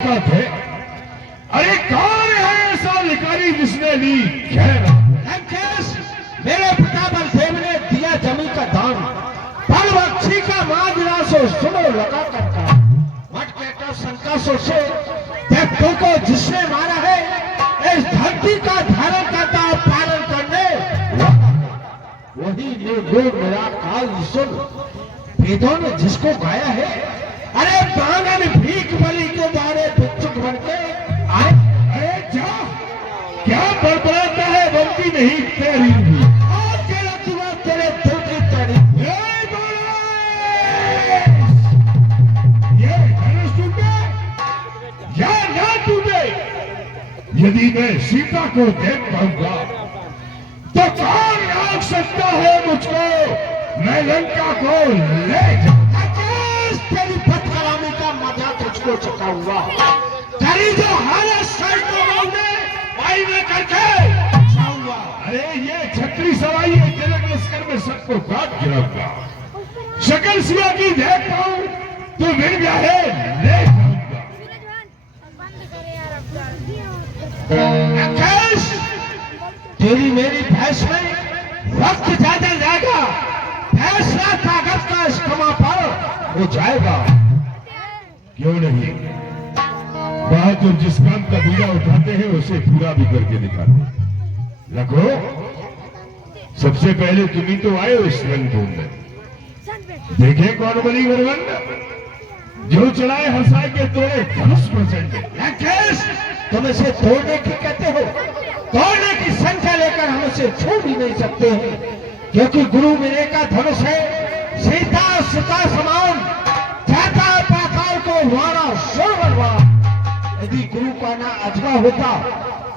थे। अरे कौन है ऐसा अधिकारी जिसने ली खैर? मेरे पिता बलदेव ने दिया जमीन का दान, फल बख्शी का माजरा सो सुनो लगा करता मट बेटा शंका सो से दैत्यों को जिसने मारा है इस धरती का धारण करता पालन करने वही ने लोग मेरा काल सुन वेदों ने जिसको गाया है। अरे बांगन भीख बलि के बारे भिक्षुक बन के आए। अरे जा क्या बड़बड़ाता है? बनती नहीं तेरी भी और तेरा दुआ तेरे दिल की तड़ी। ये धनुष टूटे या ना टूटे, यदि मैं सीता को देख पाऊंगा तो कौन रोक सकता है मुझको? मैं लंका को ले जाऊं। तेरी बदकलामी का मजा तुझको चुकाऊंगा। तेरी जो हालत सैकड़ों में भाई में करके जाऊंगा। अरे ये छतरी सवाई है, तिलक लश्कर में सबको काट गिराऊंगा। शक्ल सिया की देख पाऊं तो मिल जाए ले जाऊंगा। राकेश, तेरी मेरी बहस में वक्त ज्यादा जाएगा। फैसला ताकत का इस्तेमाल पर हो जाएगा। क्यों नहीं? बहादुर जिस काम का बीड़ा उठाते हैं उसे पूरा भी करके दिखाते हैं। रखो, सबसे पहले तुम ही तो आए हो इस रणभूमि में। देखे कौन बली वरवन जो चलाए हंसाए के तोड़े धनुष प्रचंड। राकेश, तुम इसे तोड़ने की कहते हो? तोड़ने की संख्या लेकर हम इसे छू भी नहीं सकते हैं, क्योंकि गुरु मेरे का धनुष है। सीता सीता समान जाता पाताल को वारा शोरवा। यदि गुरु का ना अजमा होता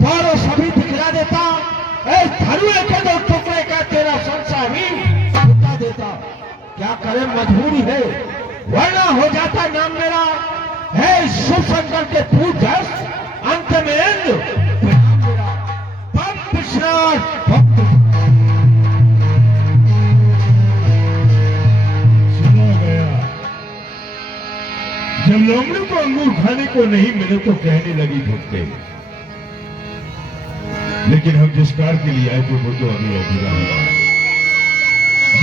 तो सभी दिखला देता। धनुए के दो टुकड़े का तेरा संसार ही उठा देता। क्या करे, मजबूरी है, वरना हो जाता नाम मेरा है शुभ शंकर के पूज अंत में इंद्र मेरा पंप विश्राट भक्त। जब लोमड़ी को अंगूर खाने को नहीं मिले तो कहने लगी भुगते, लेकिन हम जिस कार के लिए आए थे वो तो अभी अधूरा है।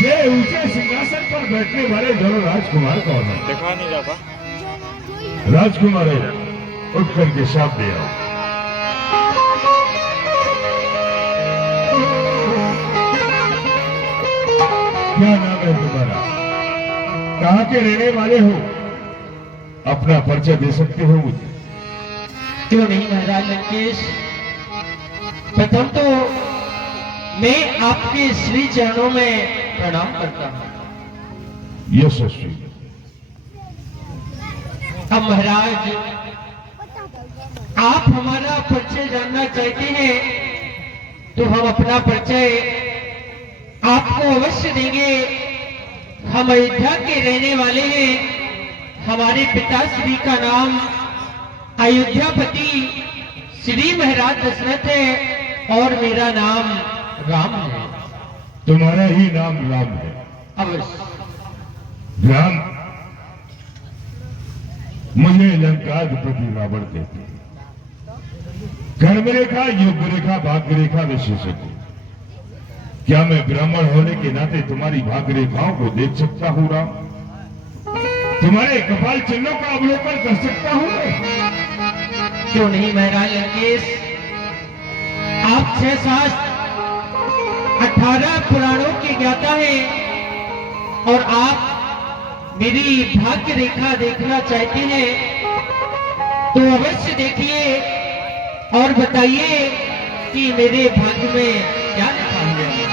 ये ऊंचे सिंहासन पर बैठने वाले दोनों राजकुमार कौन है? दिखा नहीं रहा। राजकुमार उठ करके साफ दे आओ। क्या नाम है तुम्हारा? कहाँ के रहने वाले हो? अपना परिचय दे सकते हो मुझे? क्यों नहीं महाराज लंकेश, प्रथम तो मैं आपके श्री चरणों में प्रणाम करता हूँ। यस श्री। अब महाराज, आप हमारा परिचय जानना चाहते हैं तो हम अपना परिचय आपको अवश्य देंगे। हम अयोध्या के रहने वाले हैं। हमारे पिताश्री का नाम अयोध्यापति श्री महाराज दशरथ है और मेरा नाम राम है। तुम्हारा ही नाम राम है? अवश्य। राम, मुझे लंकाधिपति रावण कहते हैं। कर्म रेखा, युग रेखा, भाग्य रेखा विशेषज्ञ। क्या मैं ब्राह्मण होने के नाते तुम्हारी भाग्य रेखाओं को देख सकता हूं राम? तुम्हारे कपाल चिन्हों का अवलोकन कर सकता हूं मैं? क्यों नहीं महाराज लंकेश, आप 6 शास्त्र 18 पुराणों के ज्ञाता हैं और आप मेरी भाग्य रेखा देखना चाहते हैं तो अवश्य देखिए और बताइए कि मेरे भाग्य में क्या लिखा हुआ है।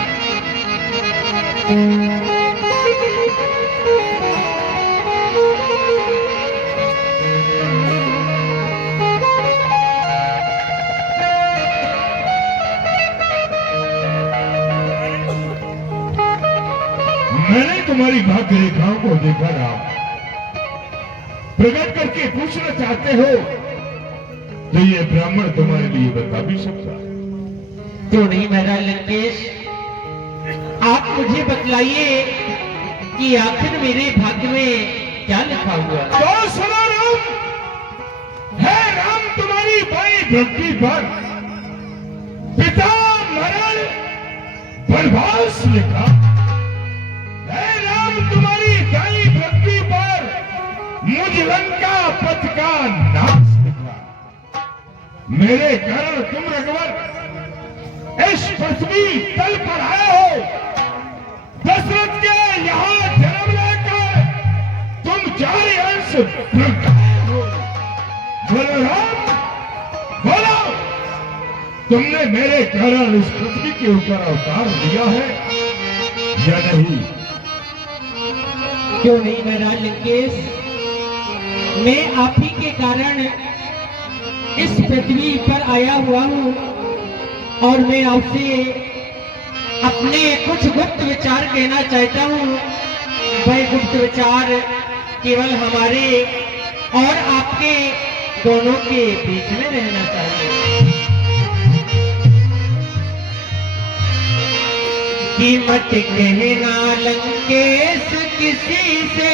मैंने तुम्हारी भाग्य रेखाओं को देखा राम। प्रकट करके पूछना चाहते हो तो ये ब्राह्मण तुम्हारे लिए बता भी सकता है। क्यों नहीं महाराज लंकेश, आप मुझे बतलाइए कि आखिर मेरे भाग्य में क्या लिखा हुआ है। तो सुनो राम, है राम तुम्हारी भाई भक्ति पर पिता मरण वनवास लिखा। है राम तुम्हारी दाई भक्ति पर मुझ लंका पथ का नाश लिखा। मेरे कारण तुम रघुवर इस पृथ्वी तल पर आए हो। दशरथ के यहां जन्म लेकर तुम 4 अंश प्रकाश हो। बोलो राम, बोलो, तुमने मेरे कारण इस पृथ्वी के ऊपर अवतार लिया है या नहीं? क्यों नहीं महाराज लंकेश, मैं आप ही के कारण इस पृथ्वी पर आया हुआ हूँ और मैं आपसे अपने कुछ गुप्त विचार कहना चाहता हूँ। वह गुप्त विचार केवल हमारे और आपके दोनों के बीच में रहना चाहिए। कीमत कहना लंकेश किसी से,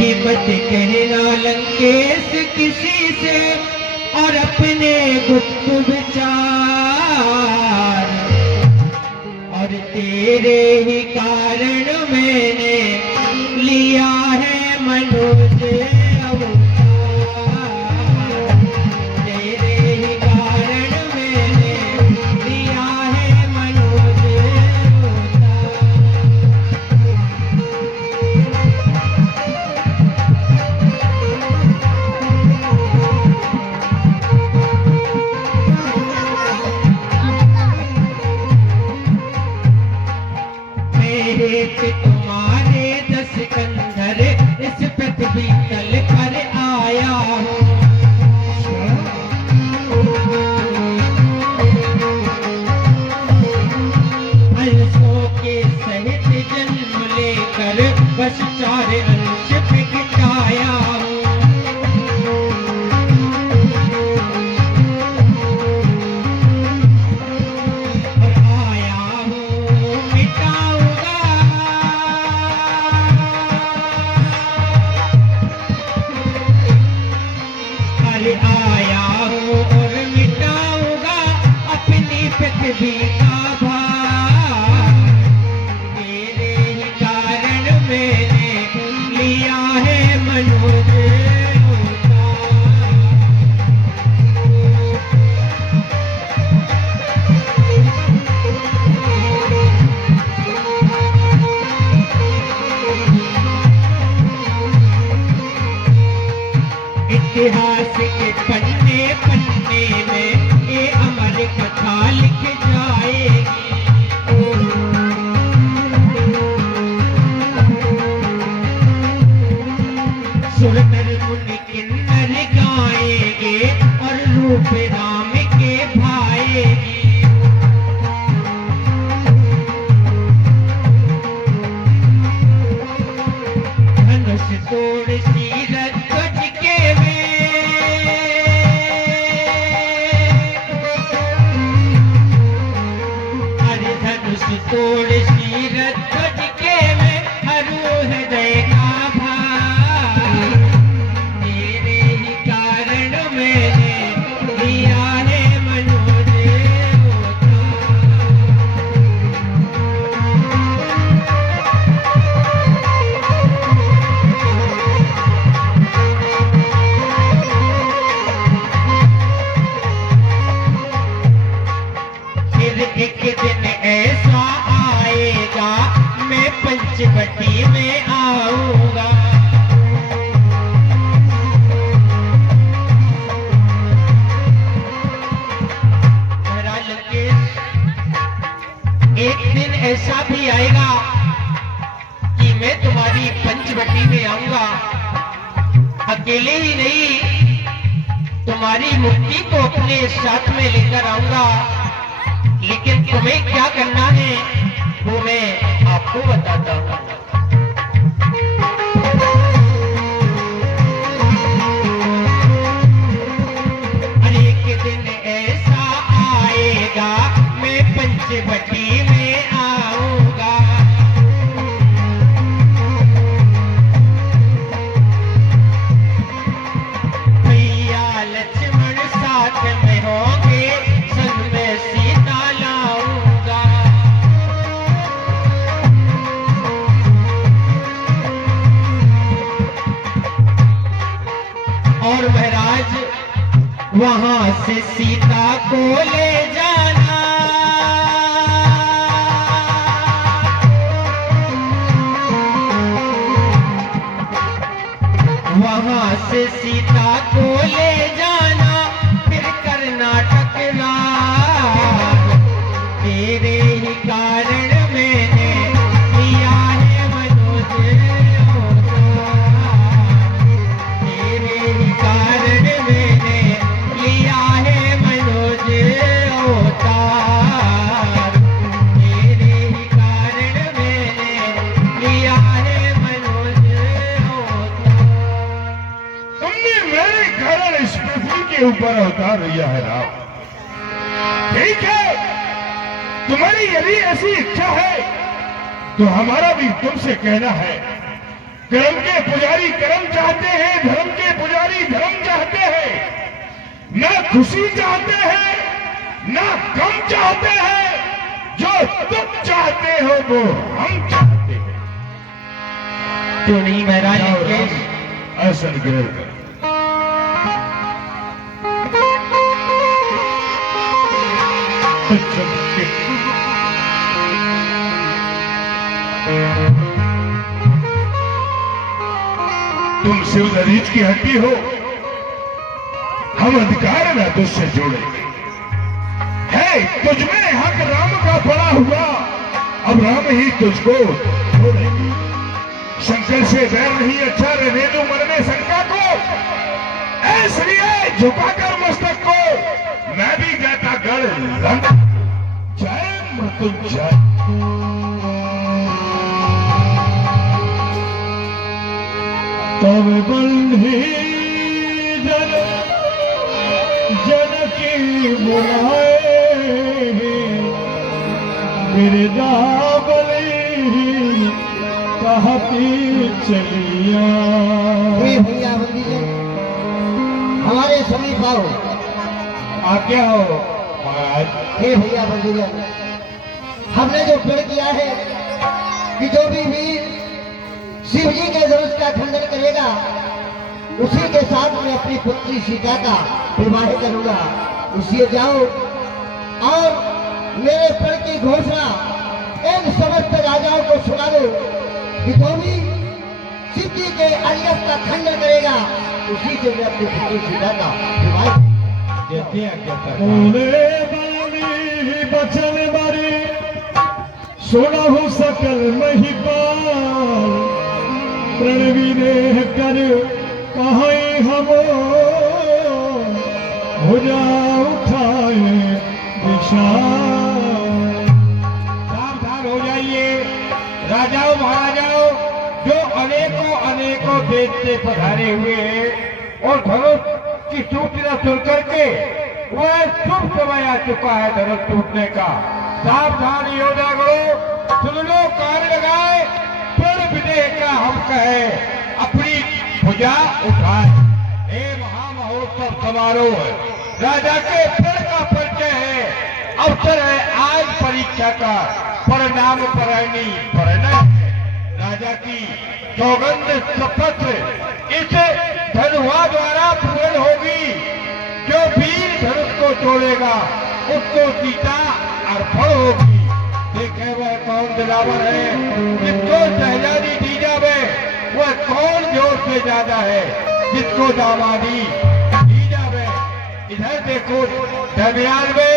कीमत कहना लंकेश किसी से और अपने गुप्त विचार, और तेरे ही कारण मैंने लिया है मनुष्य अवतार। तेरे ही कारण मैंने लिया है मनुष्य तुम्हारे 10 कंधर इस पृथ्वी तल पर आया हूँ। अंशों के सहित जन्म लेकर बस 4 अंश प्रगटाया हूँ। आया हूँ और मिटाऊंगा अपनी पृथ्वी का भार। तेरे ही कारण मैंने लिया है मनुष्य इतिहास के पन्ने पन्ने में ये अमर कथा लिख जाएगी। सुर नर मुनि किन्नर गाएंगे और रूप राम के भाएगी। धनुष तोड़ सीरत ध्वज के तोड़ सीरत ध्वज के में हरु हृदय का भार। तेरे ही कारण मैंने लिया है मनुष्य फिर एक दिन ऐसा आएगा मैं पंचवटी में आऊंगा। महाराज लंकेश, एक दिन ऐसा भी आएगा कि मैं तुम्हारी पंचवटी में आऊंगा। अकेले ही नहीं, तुम्हारी मुक्ति को अपने साथ में लेकर आऊंगा। लेकिन तुम्हें क्या करना है वो मैं आपको बताता हूँ। अरे एक दिन ऐसा आएगा मैं पंचवटी में आऊंगा। वहां से सीता को ले जाना, वहां से सीता को ले जाना, फिर कर्नाटक राज, तेरे ही कारण मैंने किया है मनुष्य अवतार, तेरे ही कारण मैंने लिया है मनुष्य अवतार, तेरे ही कारण मैंने लिया है मनुष्य अवतार। तुमने मेरे कारण इस पृथ्वी के ऊपर अवतार लिया है राम। ठीक है, तुम्हारी यदि ऐसी इच्छा है तो हमारा भी तुमसे कहना है, कर्म के पुजारी कर्म चाहते हैं, धर्म के पुजारी धर्म चाहते हैं, ना खुशी चाहते हैं ना गम चाहते हैं, जो तुम चाहते हो वो हम चाहते हैं। तो नहीं महाराज के आसन ग्रहण कर। तुम शिव नरीच की हड्डी हो, हम अधिकार न तुझसे जोड़ेंगे। है तुझमें हक राम का पड़ा हुआ, अब राम ही तुझको छोड़ेंगे। शंकर से बैर नहीं, अच्छा रहने दो मरने शंका को, इसलिए झुकाकर मस्तक को मैं भी जाता गढ़ लंका। जय मृत्युंजय। तब बंधी जन जनकी बुलाए, गिरजावली कहती चलिया। हे भैया बंदी जी, हमारे समीप आओ। आज्ञा हो महाराज। हे भैया बंदी जी, हमने जो प्रण किया है कि जो भी वीर शिव जी के धनुष का खंडन करेगा, उसी के साथ मैं अपनी पुत्री सीता का विवाह करूंगा। इसलिए जाओ और मेरे प्रण की घोषणा इन समस्त राजाओं को सुना दो कि जो भी शिव जी के अंगत का खंडन करेगा, उसी से मैं अपनी पुत्री सीता का विवाह। बचन बारे सोना हो सकल महिपाल, प्रणवीरे कर कहाई हम भुजा उठाए विशाल। सावधान हो जाइए राजाओं महाराजाओं, जो अनेकों अनेकों देश से पधारे हुए हैं, और धनुष की सूचना सुन करके वह शुभ समय आ चुका है धनुष टूटने का। सावधान योद्धा करो, सुन लो, कान लगाए, प्रण विदेह का हम कहे, अपनी भुजा उठाए। ये महामहोत्सव समारोह है, राजा के प्रण का परिचय है, अवसर है आज परीक्षा का, परिणाम परणी परिणय है। राजा की सौगंध शपथ इस धनुआ द्वारा पूर्ण होगी। जो वीर धनुष को तोड़ेगा उसको सीता अर्पण होगी। देखे वह कौन दिलावर है, जिसको शहजादी दी जावे, वह कौन जोर से ज्यादा है, जिसको दामादी दी जावे। इधर देखो दरमियान में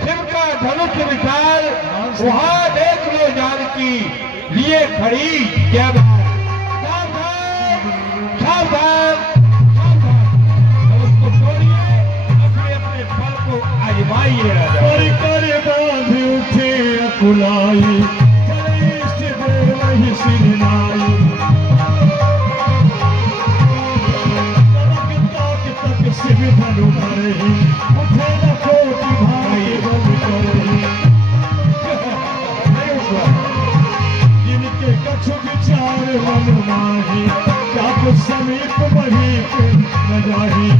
शिव का धनुष विशाल, वहां देख लो जानकी लिए खड़ी जय मां। सावधान सावधान सावधान, धनुष को तोड़िए, अपने अपने फल को आजमाइए। राजा बांध उठे अकुलाई, चले इष्ट देव ही सिरनाई। तक तक शिव धनु धरे, उठे न कोटि भाई बल करे। जिनके कछु विचार मन माही, चाप समीप बढ़ी न जाही।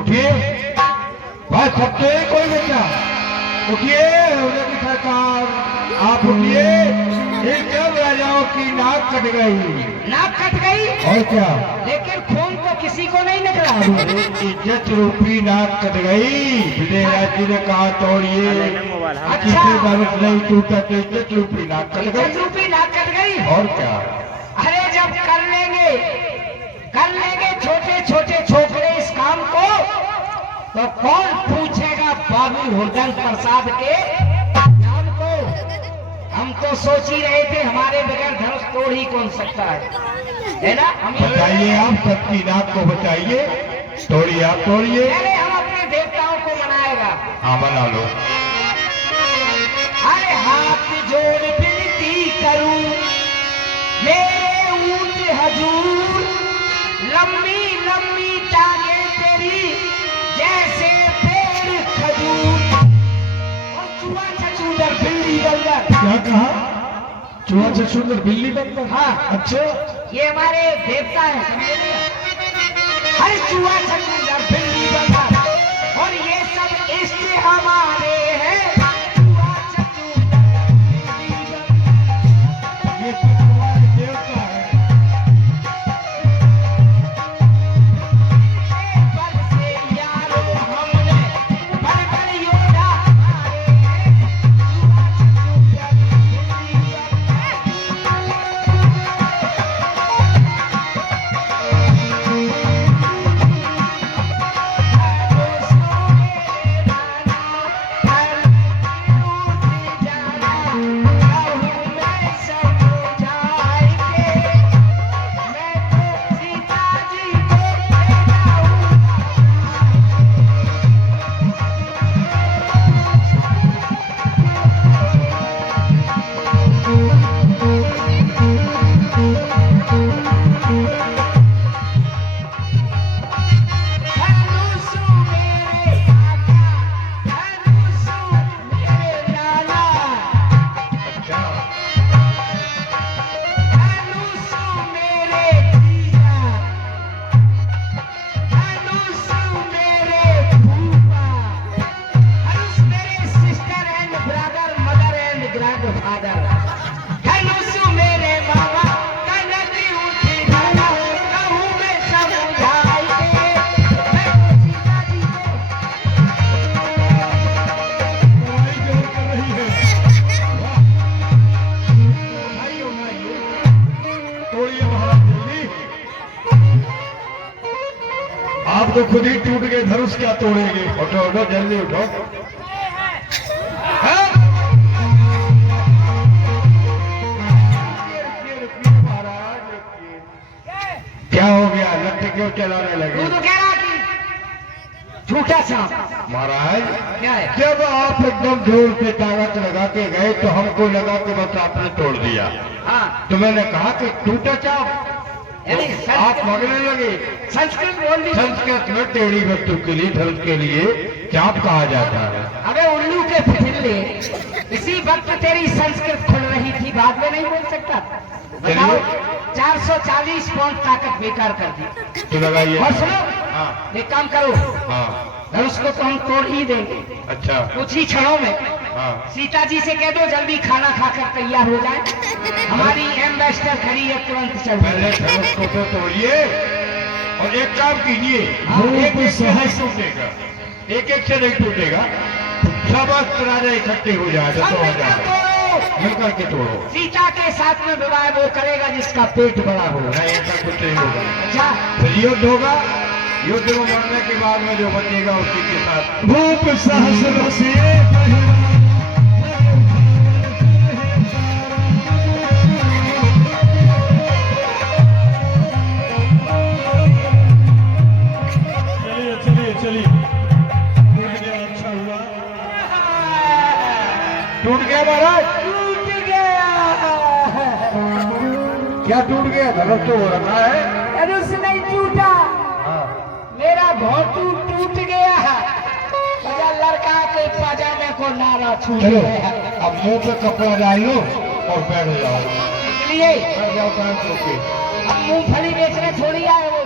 उठिए, बात सबसे कोई बच्चा उठिए होने की सरकार, आप उठिए। एकदम राजाओं की नाक कट गई। नाक कट गई और क्या, लेकिन खून तो किसी को नहीं निकला। इज्जत रूपी नाक कट गई। विजयराज जी ने कहा तोड़िए, अच्छा धनुष नहीं टूटा तो इज्जत रूपी नाक कट इज्जत गई। रूपी नाक कट गई। और क्या, अरे जब कर लेंगे छोटे छोटे छोकरे इस काम को, तो कौन पूछेगा बाबू हृदय प्रसाद के नाम को। हम तो सोच ही रहे थे हमारे बगैर धनुष तोड़ ही कौन सकता है ना। हम बताइए, आप सबकी नाक को बताइए, तोड़िए, आप तोड़िए। पहले हम अपने देवताओं को मनाएगा। हाँ बना लो। अरे हाथ जोड़ विनती करूं मेरे ऊंट हजूर, लंबी लंबी टांगे तेरी जैसे पेड़ खजूर। और चूहा छछूंदर बिल्ली बंदर। क्या कहा? चूहा से सुंदर बिल्ली बनकर? हाँ। अच्छा, ये हमारे देवता है, समझे नहीं? हर चूहा छछूंदर बिल्ली बंदर, और ये सब इष्ट हमारे हैं। चूहा छछूंदर बिल्ली बंदर। ये तो तुम्हारे देवता है। बल से यारो हमने बल बल योद्धा हमारे हैं। चूहा छछूंदर बिल्ली आप तो खुद ही टूट गए, धनुष क्या तोड़ेंगे? उठो उठो, जल्दी उठो। हाँ? क्या हो गया? लट्ठे क्यों चलाने लगे? तू तो कह रहा कि झूठा सांप। महाराज, क्या है? जब आप एकदम जोर से ताकत लगा के गए तो हमको लगा कि बस आपने तोड़ दिया। हाँ, तो मैंने कहा कि टूटा चाप, यानी आप मगने लगे। संस्कृत बोल दी। संस्कृत में टेढ़ी वस्तु के लिए, धनुष के लिए चाप कहा जाता है। अबे उल्लू के फिटिल्ले, इसी वक्त तेरी संस्कृत खुल रही थी, बाद में नहीं बोल सकता। बताओ, 440 पाउंड ताकत बेकार कर दी। तो लगाइए। और सुनो, हाँ एक काम करो, हाँ। धनुष को तो हम तोड़ ही देंगे अच्छा। कुछ ही क्षणों में। हाँ। सीता जी से कह दो जल्दी खाना खाकर तैयार हो जाए। हमारी एम्बेसडर खड़ी है, तुरंत चल पहले धनुष को तो तोड़िए और एक काम कीजिए, हाँ। एक एक से नहीं टूटेगा, एक एक से नहीं टूटेगा, सब अस्त्र राजा इकट्ठे हो जाए तो हो जाए। मिलकर के तोड़ो। सीता के साथ में विवाह वो करेगा जिसका पेट बड़ा हो। नहीं, ऐसा कुछ नहीं होगा। अच्छा, फिर युद्ध होगा, युद्ध में मरने के बाद में जो बचेगा उसी के साथ। रूप सहस्र से चलिए चलिए, अच्छा हुआ। टूट गया महाराज? टूट गया। क्या टूट गया? धनुष तो हो रखा है। धनुष नहीं टूटा, मेरा भौंतू टूट गया। मेरा लड़का के पजामे को नारा छूट चलो गया। अब मुंह पे कपड़ा डाल लो और बैठ जाओ। इसलिए बैठ जाओ टाइम के। अब मूंगफली बेचने थोड़ी आए वो,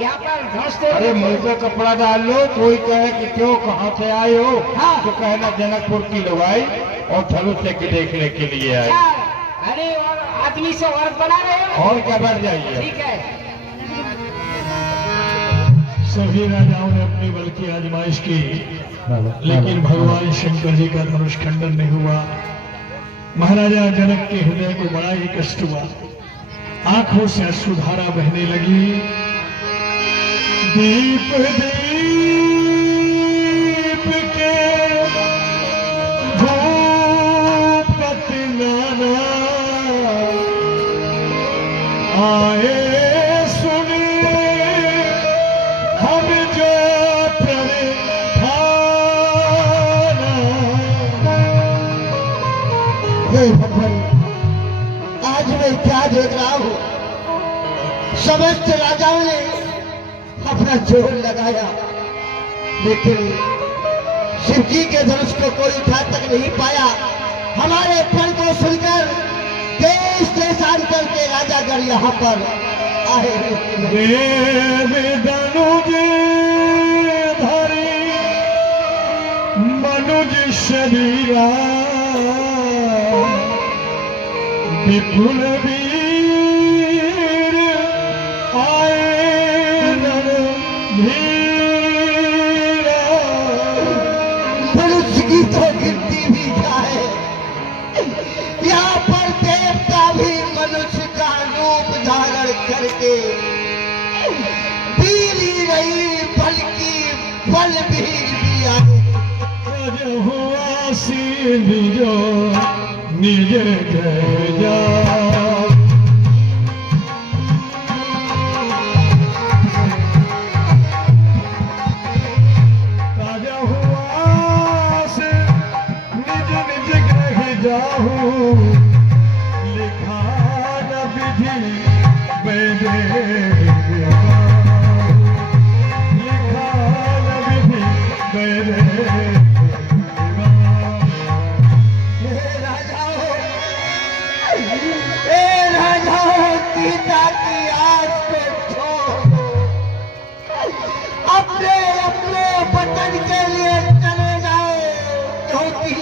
यहाँ पर ध्वस्त हो अरे मुंह पे कपड़ा डाल लो, कोई कहे कि क्यों कहाँ से आए हो, हाँ। तो कहना जनकपुर की लुगाई और धनुष के देखने के लिए आए। अच्छा, अरे और आदमी से औरत बना रहे हो? और क्या बढ़ जाइए। ठीक है। सभी राजाओं ने अपनी बल की आजमाइश की, लेकिन भगवान शंकर जी का धनुष खंडन नहीं हुआ। महाराजा जनक के हृदय को बड़ा ही कष्ट हुआ, आंखों से अश्रुधारा बहने लगी। दीप दीप के धूपत नाना आए सुने हम जो प्रण खाना। हे भगवान, आज मैं क्या देख रहा हूँ। समस्त राजाओं ने अपना जोर लगाया, लेकिन शिव जी के धनुष को कोई उठा तक नहीं पाया। हमारे प्रण को सुनकर देश देशांतर के राजागण यहाँ पर आए। देव दनुज धरी मनुज शरीरा विपुल वीर आए रणधीरा। मनुष्य की तो गिनती भी जाए, यहाँ पर देवता भी मनुष्य का रूप धारण करके वीर ही नहीं बल्कि बलवीर भी आए। आज हुआ सिंध जो निज घर जा। राजा हुआ से निज निज ग्रह जाहू, लिखा न विधि वैदे लिखा न विधि वैदे। सीता की आस को छोड़ो, अपने अपने वतन के लिए चले जाओ, क्योंकि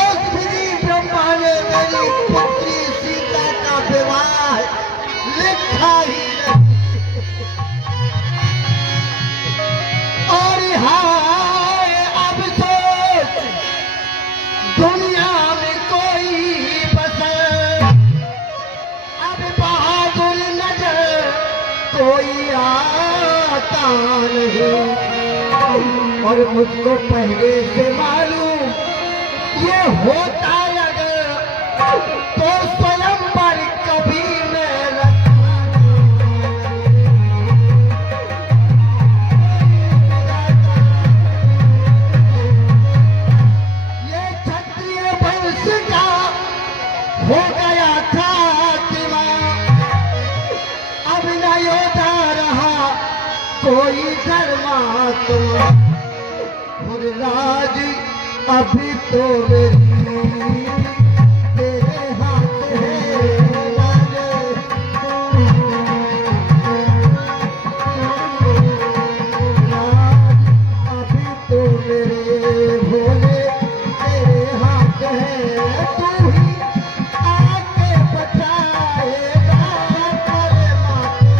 उस विधि ब्रह्मा ने मेरी पुत्री सीता का विवाह लिखा ही नहीं। और हाय अफसोस, दुनिया में कोई बसे अब बहादुर नजर कोई आता नहीं। और मुझको पहले से मालूम ये होता अगर तो स्वयंवर कभी मैं ये क्षत्रिय वंश का हो गया था दिमाग, अब न योद्धा रहा कोई धर्मात्मा। और राज अभी तो मेरी तेरे हाथ है राज। राज अभी तो मेरे भोले तेरे हाथ है, तू ही आके बचाएगा तेरे माथे।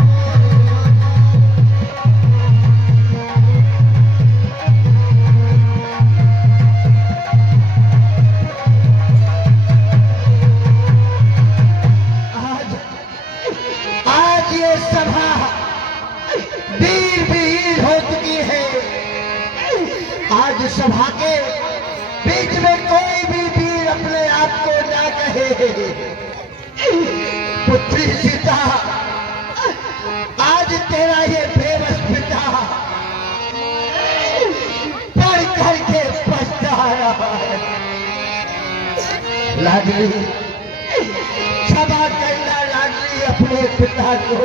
आज ये सभा वीर वीर हो चुकी है। आज सभा के बीच में कोई भी वीर अपने आप को ना कहे। पुत्री सीता, आज तेरा ये बेबस पिता पढ़ करके पछता रहा है। लाडली, क्षमा करना लाडली अपने पिता को,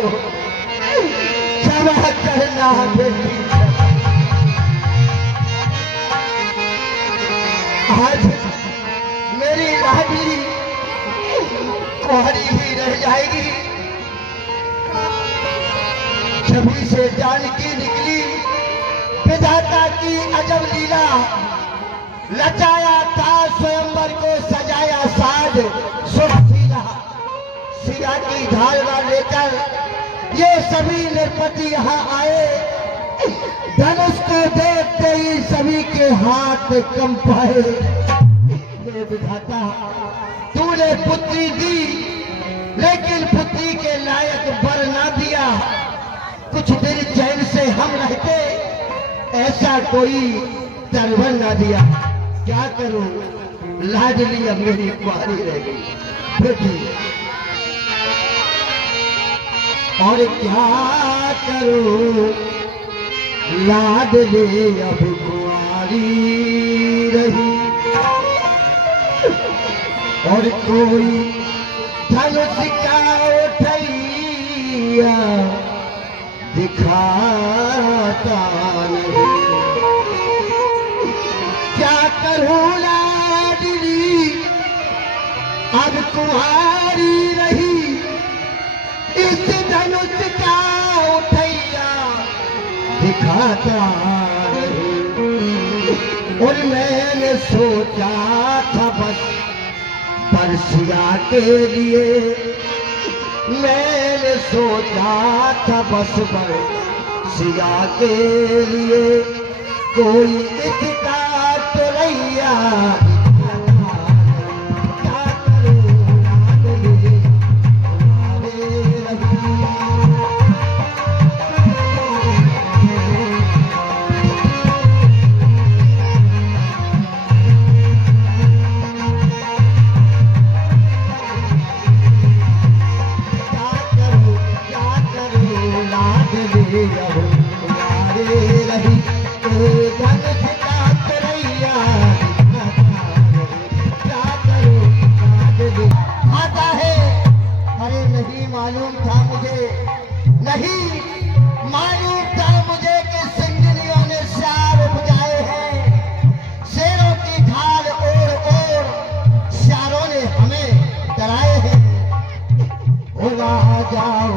क्षमा करना बेटी। आज मेरी लाडली कुंवारी ही रह जाएगी। की निकली विधाता की अजब लीला। लचाया था स्वयंवर को सजाया साज सुख सीला। सिया की ढालवा लेकर ये सभी नृपति यहाँ आए। धनुष को देखते ही सभी के हाथ कंपाए। हे विधाता तूने पुत्री दी लेकिन पुत्री के लायक वर ना दिया। कुछ दिन चैन से हम रहते ऐसा कोई तरवर ना दिया। क्या करूं लाडली अब मेरी कुंवारी रह गई बेटी। और क्या करूं लाडली अब कुंवारी रही। और कोई धनुष का उठैया दिखाता नहीं। क्या करूं लाडली अब कुंवारी रही। इस धनुष का उठैया दिखाता नहीं। और मैंने सोचा था बस परसिया के लिए। मैंने सोचा था बस परसिया के लिए। कोई इसका तो रैया क्या करूं लाडली तुम्हारे रही। मालूम था मुझे नहीं मालूम था मुझे कि सिंगनियों ने शार उपजाए हैं। शेरों की ढाल ओढ़ ओढ़ शारों ने हमें डराए हैं। वहाँ जाओ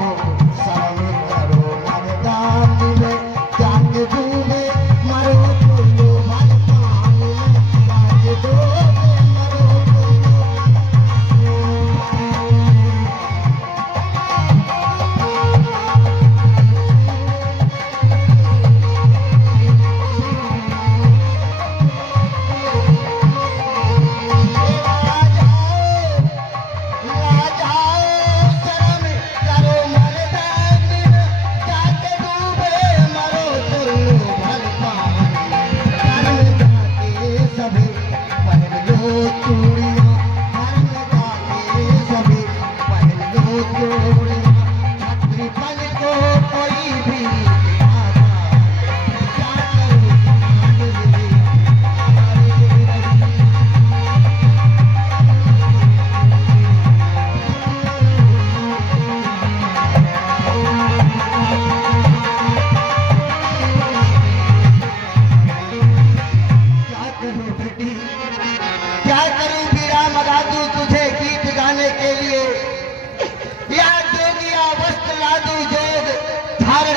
शर्म करो मर्दानी में जाके डूबे मरो तुल्लो भर पानी में जाके डूबे मरो तुल्लो।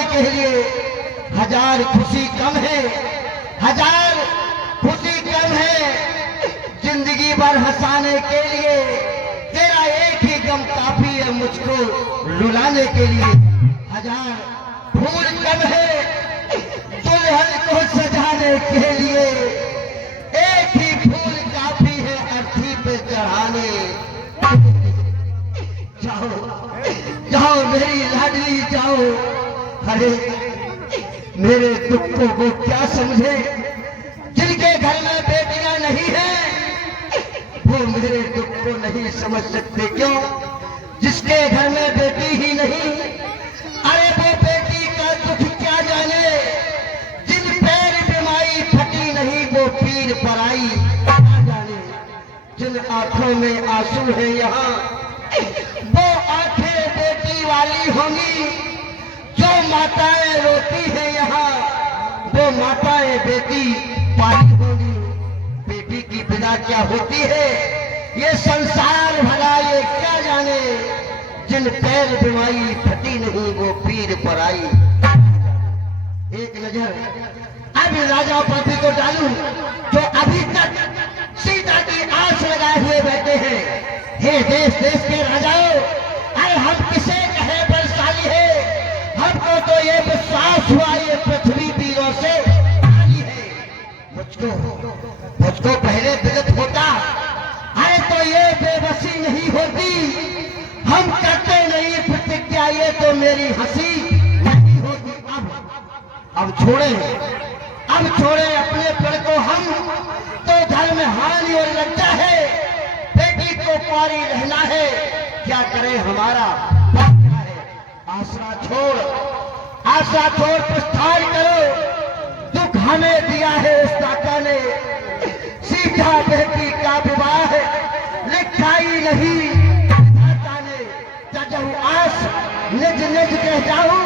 के लिए हजार खुशी कम है, हजार खुशी कम है। जिंदगी भर हंसाने के लिए तेरा एक ही गम काफी है मुझको रुलाने के लिए। हजार फूल कम है दुल्हन को सजाने के लिए, एक ही फूल काफी है अर्थी पे चढ़ाने। जाओ जाओ मेरी लाडली जाओ। अरे मेरे दुखों को क्या समझे, जिनके घर में बेटियां नहीं है वो मेरे दुख को नहीं समझ सकते। क्यों? जिसके घर में बेटी ही नहीं, अरे वो बेटी का दुख क्या जाने। जिन पैर बीमारी फटी नहीं वो पीर पराई क्या जाने। जिन आंखों में आंसू है यहाँ वो आंखें बेटी वाली होंगी। जो माताएं रोती है यहाँ वो माताएं बेटी पाली होगी। बेटी की बिना क्या होती है ये संसार भला ये क्या जाने। जिन पैर बीमारी फटी नहीं वो पीर पराई। एक नजर अब राजाओं पर भी तो डालूं जो अभी तक सीता की आस लगाए हुए बैठे हैं। हे देश देश के राजाओं, अरे हम किसे कहे बलशाली है, हमको तो ये विश्वास हुआ ये पृथ्वी वीरों से खाली है। मुझको पहले विदित होता, अरे तो ये बेबसी नहीं होती। हम करते नहीं प्रतिज्ञा, ये तो मेरी हंसी नहीं होती। अब छोड़े अपने पेड़ को हम, तो धर्म हानि और लज्जा है। बेटी को कुंवारी रहना है, क्या करे हमारा वक्त क्या है। आशा छोड़ प्रस्थान करो, दुख हमें दिया है उस दाता ने। सीता बेटी का विवाह लिखाई नहीं दाता ने। जजहु आस निज निज कह जाऊं,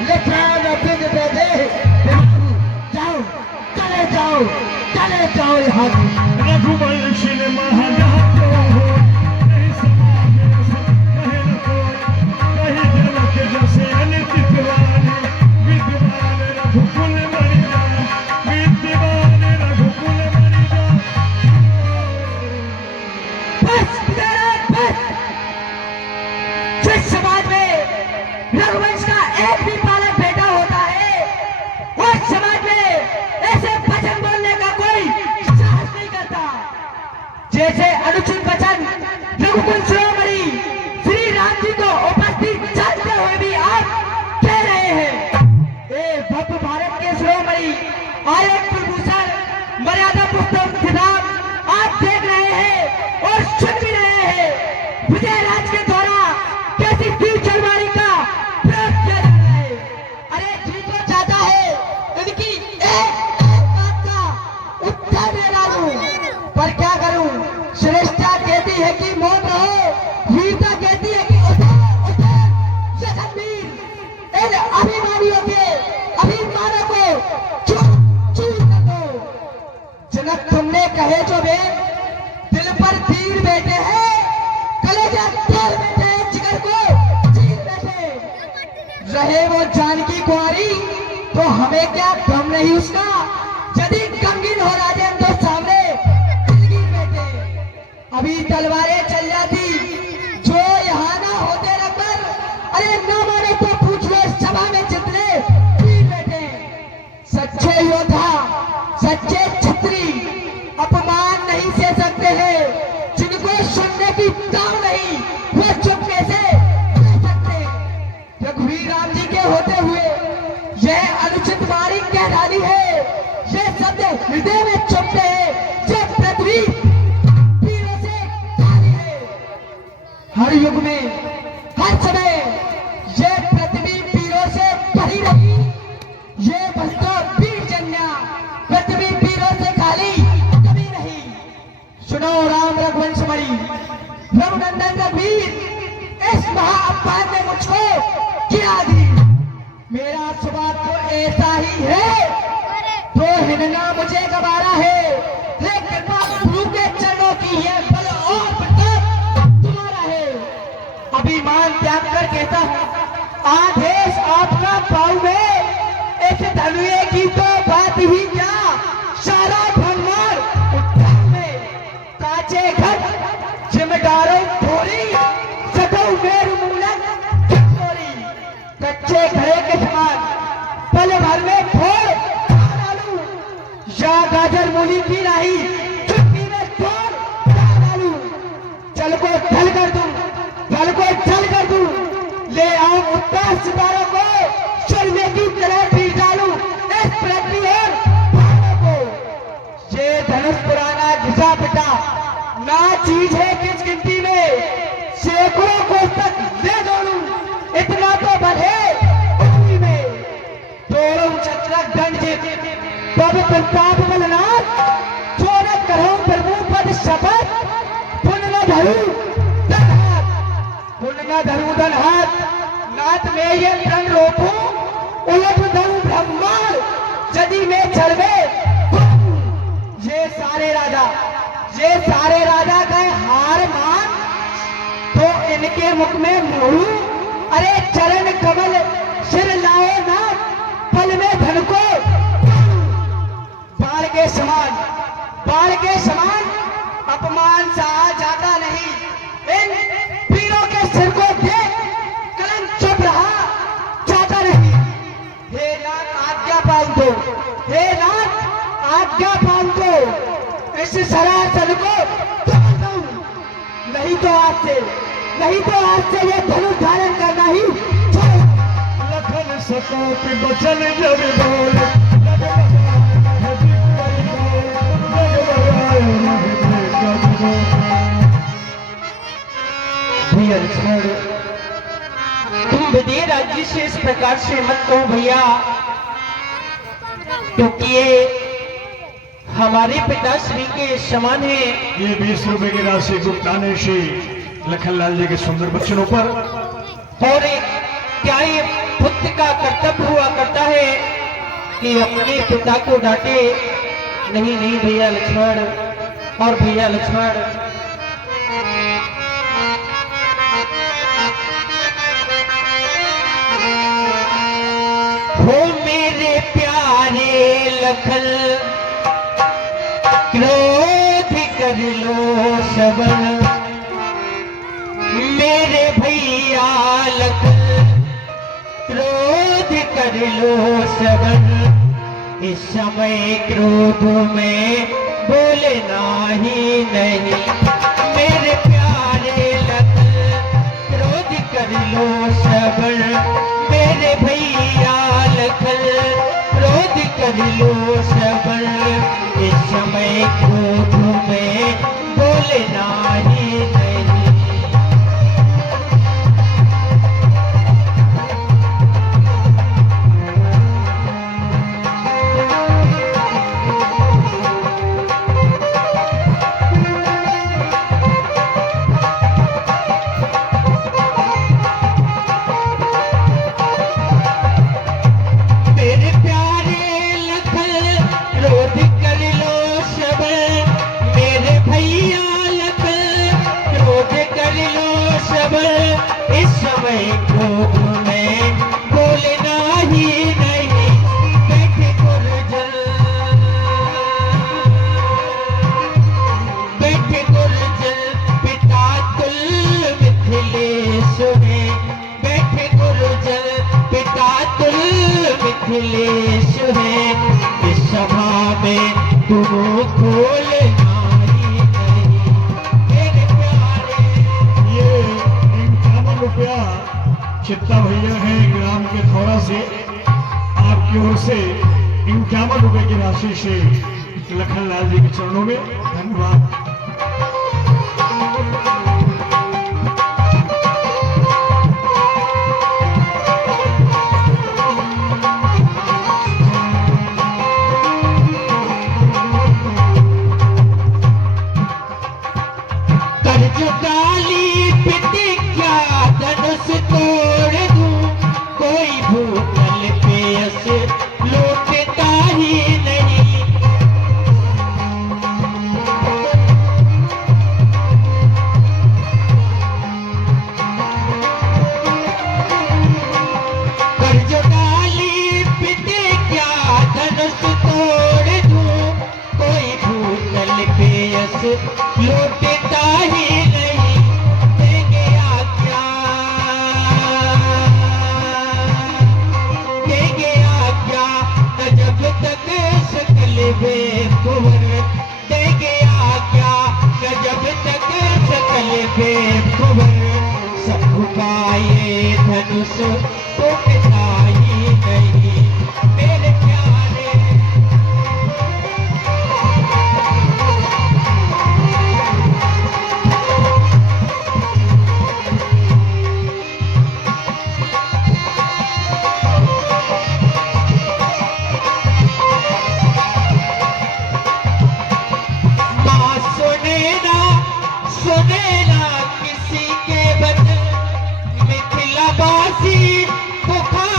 लिखा न बिन बेदे जाओ, चले जाओ यहाँ रघुवंशी महाजातो हो, नहीं समागे कहे न कोई, कही जनक जसे अनित कुमारी। विद्वान रघुकुल मणि जाए, विद्वान रघुकुल मणि जाए। बस जिस समाज में रघुवंश का एक भी पालक बेटा होता है, उस समाज में ऐसे वचन बोलने का कोई साहस नहीं करता। जैसे अनुचित वचन रघुकुल शिरोमणि श्री राम जी को उपस्थित जानते हुए भी आप कह रहे हैं। ए भव्य भारत के शिरोमणि आर्य कुलभूषण मर्यादा पुस्तक खिताब आप देख रहे हैं और सुन भी रहे हैं। विजय राज के द्वारा कैसी तीर तलवारी का प्रयोग किया जा रहा है। अरे जी तो चाहता है उनकी एक बात का उत्तर दे डालूं, पर क्या करूं। श्रेष्ठता कहती है कि मौन रहो, वीरता कहती है कि उठो वीर। इन अभिमानियों के अभिमानों को चूर कर दो। जनक तुमने कहे जो वे दिल पर तीर बैठे हैं, कलेजा तोड़ बैठे हैं, जिगर को चीर बैठे। रहे वो जानकी कुंवारी तो हमें क्या गम नहीं उसका। यदि गमगीन हो राजेंद्र तो सामने दिलगीर बैठे। अभी तलवारें चल जाती जो यहाँ ना होते रखकर, अरे ना माने तो पूछ लो सभा में जितने वीर बैठे। सच्चे योद्धा सच्चे छत्री अपमान नहीं सह सकते हैं। जिनको सुनने की ताव नहीं, वो चुपके से रह सकते। रघुवीर राम जी के होते हुए यह अनुचित वाणी कह डाली है, ये शब्द हृदय में चुपते हैं। ये पृथ्वी वीरों से खाली है। हर युग में हर समय ये पृथ्वी वीरों से भरी रही। ये बस्तों वीर जन्या पृथ्वी वीरों से खाली कभी नहीं। सुनो राम रघुवंश मणि रघुनंदन रघुवीर, इस महाअपमान ने मुझको किया दी। मेरा स्वभाव तो ऐसा ही है, तो हिनना मुझे गवारा है। लेकिन प्रभु के चरणों की है बल और प्रताप तुम्हारा है। अभिमान त्याग कर कहता हूं आदेश आपका पाऊ में। ऐसे धनुए की तो बात ही क्या, सारा भंगार उद्यान में। काचे घर जिम्मेदारों थोड़ी, सको मेरु मूलक चकोरी। कच्चे घरे के समान पल भर में फोड़ डालू, या गाजर मूली की नहीं चुटकी में तोड़ डालू। जल को ढल कर दूं, जल को जल कर दूं, ले आओ उत्तर सितारों को चलने की तरह पीट डालू इस पृथ्वी और पहाड़ों को। ये धनुष पुराना घिसा पिटा ना चीज है किस गिनती में। सैकड़ों को तक ले दौड़ू, इतना तो बढ़े उंगली में। तोड़ू चक्रक दंड तब प्रताप बलनाथ, जो न करो प्रभु पद शपथ। पुण्य न धरू धन हाथ, पुण्य न धरू धन हाथ। नाथ में ये प्रण रोपू, उलट दऊ ब्रह्मांड यदि में चढ़वे। ये सारे राजा गए हार मान, तो इनके मुख में मोड़ू। अरे चरण कमल सिर लाओ ना, पल में धन बाढ़ के समान अपमान सहा जाता नहीं। इन वीरों के सिर को देख कलम चुप रहा जाता नहीं। हे नाथ आज्ञा पाल दो, हे नाथ आज्ञा पाल दो, इस सरासन को तोड़ दो। नहीं तो आज से ये धनुष धारण करना ही छोड़। लखन सकोपि बचन जब बोल भैया लक्ष्मण, तुम विदेह राज्य से इस प्रकार से मत कहो भैया, क्योंकि ये हमारे पिताश्री के समान है। ये 20 रुपए की राशि गुप्ताने से लखनलाल जी के सुंदर बच्चों पर। और क्या ये पुत्र का कर्तव्य हुआ करता है कि अपने पिता को डांटे? नहीं नहीं भैया लक्ष्मण, और भैया लक्ष्मण, हो मेरे प्यारे लखन, क्रोध कर लो सबन, मेरे भैया लखन, क्रोध कर लो सबन। इस समय क्रोध में बोलना ही नहीं। मेरे प्यारे लखन, क्रोध कर लो सबन, मेरे भैया लखन, क्रोध कर लो सबन। इस समय क्रोध में बोलना ही नहीं। इस समय क्रोध में बोलना ही नहीं। बैठे गुर्जर, बैठे गुर्जर पिता तुल मिथिलेश में, बैठे गुर्जर पिता तुल मिथिलेश में। इस सभा में तुम खोलना ही नहीं। मेरे प्यारे, रुपया चित्ता भैया है ग्राम के थोड़ा से आपकी ओर से 51 रुपए की राशि से लखनलाल जी के चरणों में धन्यवाद। तोड़ दूं, कोई भूतल पेयस लौटता ही नहीं। कर्ज डाली पिटे क्या धनुष तोड़ दूं, कोई भूतल पेयस लौटता ही नहीं। कुंवर देंगे आज्ञा, जब तक सकल बेखबर, सब का ये धनुष टूटता ही नहीं। मेरे प्यारे, सुनेना किसी के बचन, मिथिलावासी पुकार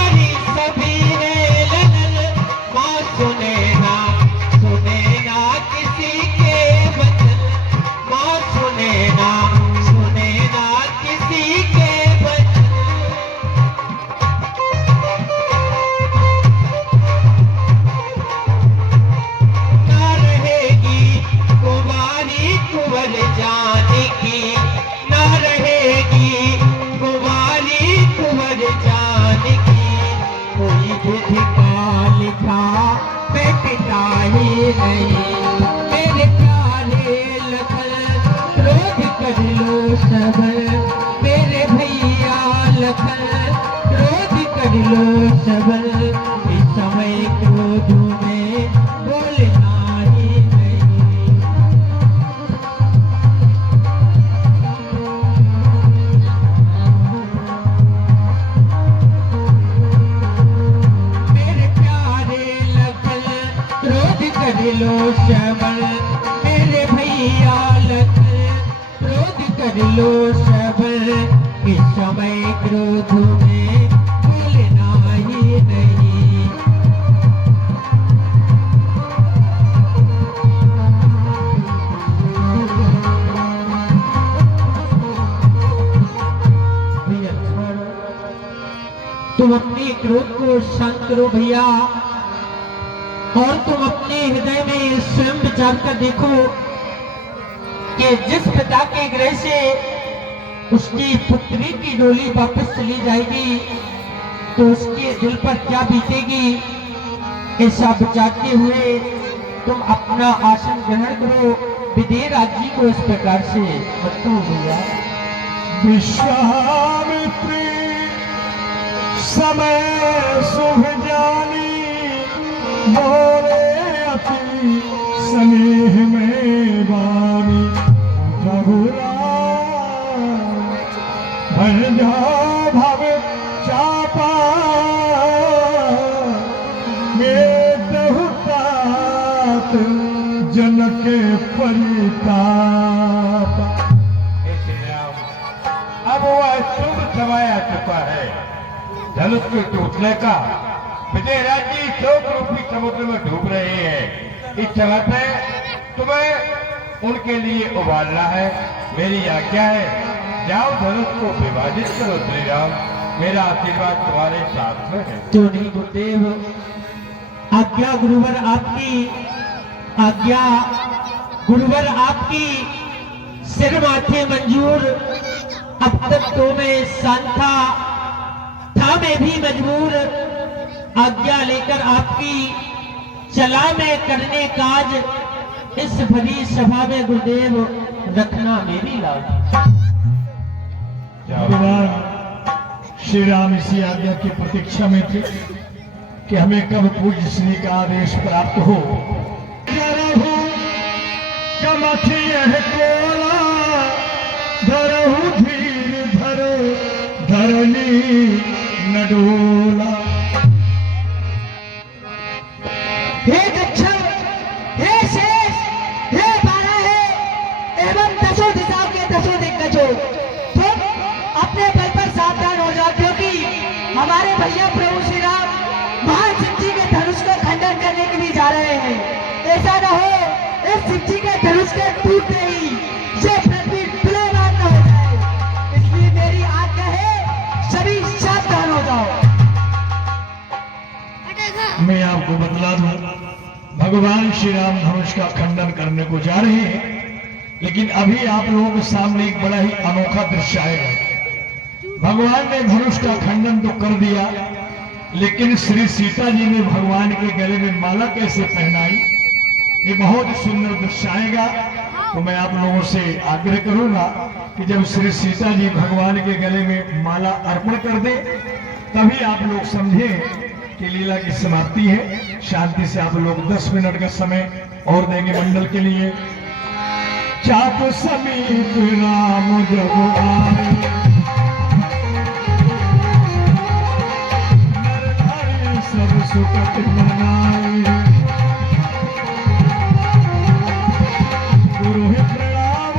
श्रवण मेरे भैया लख क्रोध कर लो श्रवण इस समय क्रोध में भूलना ही नहीं। तुम अपने क्रोध को शांत करो भैया, और तुम अपने हृदय में स्वयं विचार कर देखो कि जिस पिता के गृह से उसकी पुत्री की डोली वापस चली जाएगी तो उसके दिल पर क्या बीतेगी। ऐसा विचारते हुए तुम अपना आसन ग्रहण करो। विदेह राज्य को इस प्रकार से मत कहो भैया। विश्वामित्री समय शुभ जानी बोले अति स्नेह में बानी भर जाओ भव चापा तात जनक परिताप। अब वह शुभ समय आ चुका है धनुष के टूटने का। विजय राज्य शोक रूपी समुद्र में डूब रहे हैं। इस समय पे तुम्हें उनके लिए उबालना है। मेरी आज्ञा है, जाओ धनुष को विभाजित करो श्री राम। मेरा आशीर्वाद तुम्हारे साथ में है। तो नहीं गुरुदेव, आज्ञा गुरुवर आपकी, आज्ञा गुरुवर आपकी सिर माथे मंजूर। अब तक तो मैं शांत था मैं भी मजबूर। आज्ञा लेकर आपकी चला मैं करने काज। इस भरी सभा में गुरुदेव रखना मेरी लाज। भगवान श्री राम इसी आज्ञा की प्रतीक्षा में थे कि हमें कब पूज्य श्री का आदेश प्राप्त हो। धरहु धीर धरो धरनी नडोला। हे दक्षिण, हे शेष, हे बारह एवं दसों दिशाओं के दसों दिग्गजों, तुम अपने बल पर सावधान हो जाओ, क्योंकि हमारे भैया प्रभु श्री राम महान शिव जी के धनुष को खंडन करने के लिए जा रहे हैं। ऐसा न हो इस शिव जी के धनुष के टूटते ही ये पृथ्वी तुलामान न हो जाए। इसलिए मेरी आज्ञा है, सभी सावधान हो जाओ। मैं आपको बतला दूं, भगवान श्री राम धनुष का खंडन करने को जा रहे हैं, लेकिन अभी आप लोगों के सामने एक बड़ा ही अनोखा दृश्य आएगा। भगवान ने धनुष का खंडन तो कर दिया, लेकिन श्री सीता जी ने भगवान के गले में माला कैसे पहनाई, ये बहुत सुंदर दृश्य आएगा। तो मैं आप लोगों से आग्रह करूंगा कि जब श्री सीता जी भगवान के गले में माला अर्पण कर दे, तभी आप लोग समझें कि लीला की समाप्ति है। शांति से आप लोग 10 मिनट का समय और देंगे मंडल के लिए। चाप समीप राम जब आए, नर सब सुखत मनाए। गुरु ही प्रणाम,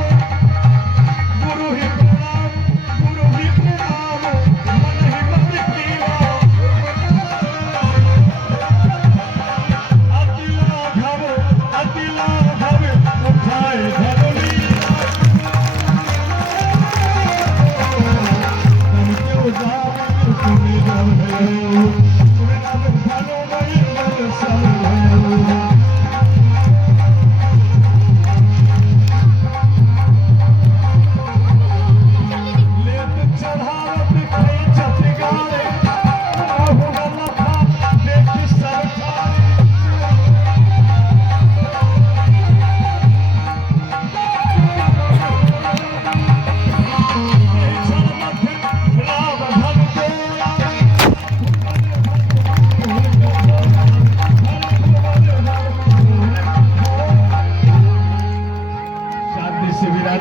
गुरु ही प्रणाम, गुरु ही प्रणाम, मन ही मन कीवा। अतिला भव उठाए धनुनी, तन क्यों जावन तुम्हें जब है, तुम्हें नाम भालो नहीं मन सब है।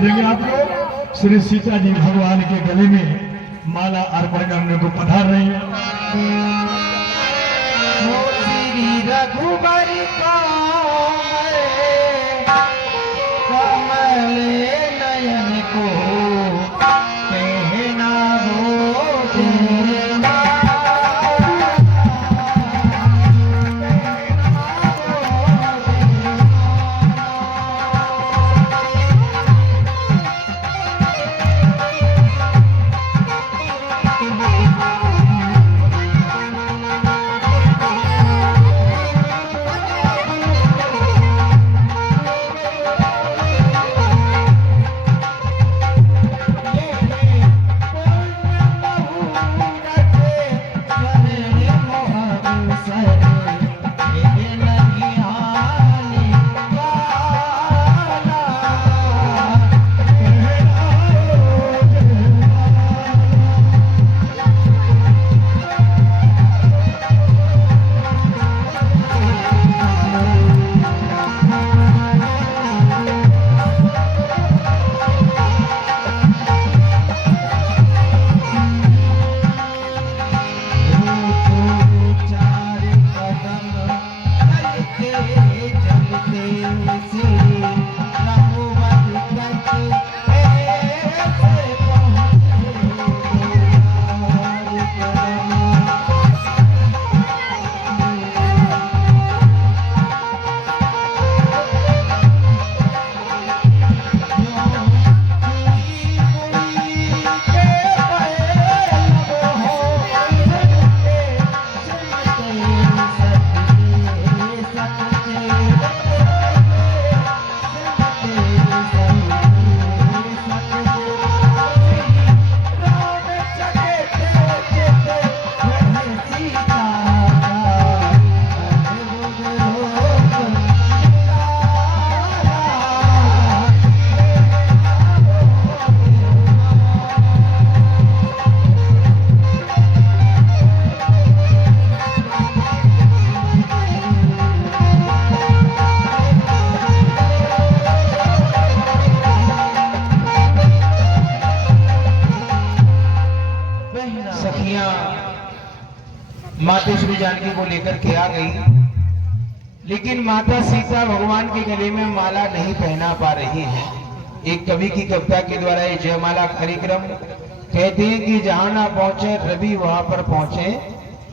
देंगे आप लोग। श्री सीता जी भगवान के गले में माला अर्पण करने को पधार रही है। श्री रघुबर का माता श्री जानकी को लेकर के आ गई, लेकिन माता सीता भगवान के गले में माला नहीं पहना पा रही है। एक कवि की कविता के द्वारा ये जयमाला कार्यक्रम कहते हैं कि जहां ना पहुंचे रवि वहां पर पहुंचे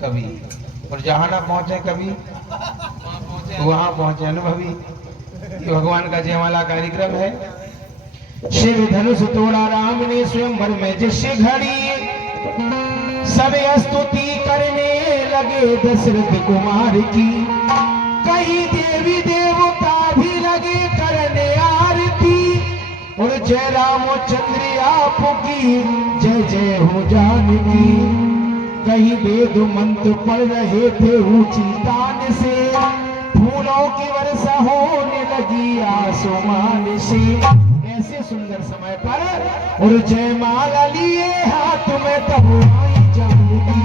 कवि, और जहां ना पहुंचे कवि वहां पहुंचे अनुभवी। ये भगवान का जयमाला कार्यक्रम है। शिव धनुष तोड़ा राम ने स्वयंवर में जिससे घड़ी, सब स्तुति करने लगे दशरथ कुमार की, कहीं देवी देवता भी लगे करने आरती, और जय रामचंद्र आपकी जय जय हो जानकी। कहीं वेद मंत्र पढ़ रहे थे ऊंची तान से, फूलों की वर्षा होने लगी आसमान से। ऐसे सुंदर समय पर और जयमाला लिए हाथ में तब आई जानकी,